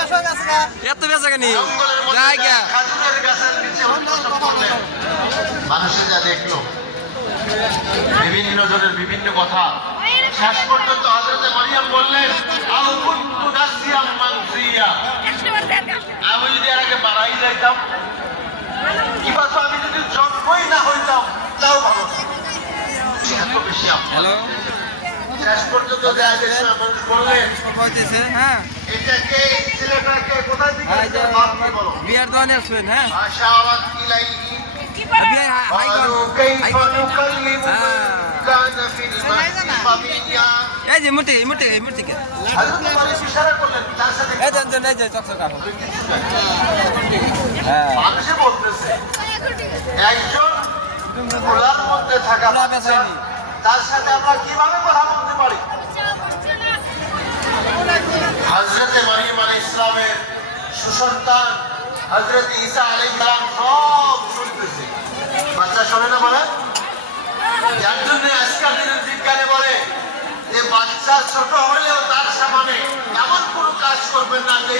এত বেচা কেন জায়গা মানুষে যা দেখলো বিভিন্ন জনের বিভিন্ন কথা শেষ পর্যন্ত হযরতে মারিয়াম বললেন আও কুনতু নাসিয়াম মানসিয়া, আমি যদি এর আগে মারাই যাইতাম কিংবা আমি যদি জন্মই না হইতাম তাও ভালো। এত বেশি হ্যালো শেষ পর্যন্ত দেখা গেছে মানুষ বললেন কইতেছে হ্যাঁ এটাকে ছেলেটাকে কোথায় থেকে এই যে বলো বিয়ার দোকানে আসবেন হ্যাঁ আশারাত ইলাইহি বিয়ার হাই قالوا كيف نكلم من كان في المهد صبيا। এই যে মুটি কে হযরত মারিয়াম ইশারা করলেন তার সাথে এই দেন এই যে চকচকা হ্যাঁ মানুষে বলতেছে একজন খোলার মধ্যে থাকা খোলা বাচ্চা, বেচায়নি। তার সাথে আমরা কিভাবে কথা বলতে পারি? হযরতে মারিয়াম আলাইহিস সালামের সুসন্তান হযরত ঈসা আলাইহিস সালাম সব শুনতেছে। বাচ্চা শোনে না বলে? যার জন্য আজকাল দিনের বিজ্ঞানে বলে যে বাচ্চা ছোট হলেও তার সামনে এমন কোনো কাজ করবেন না যে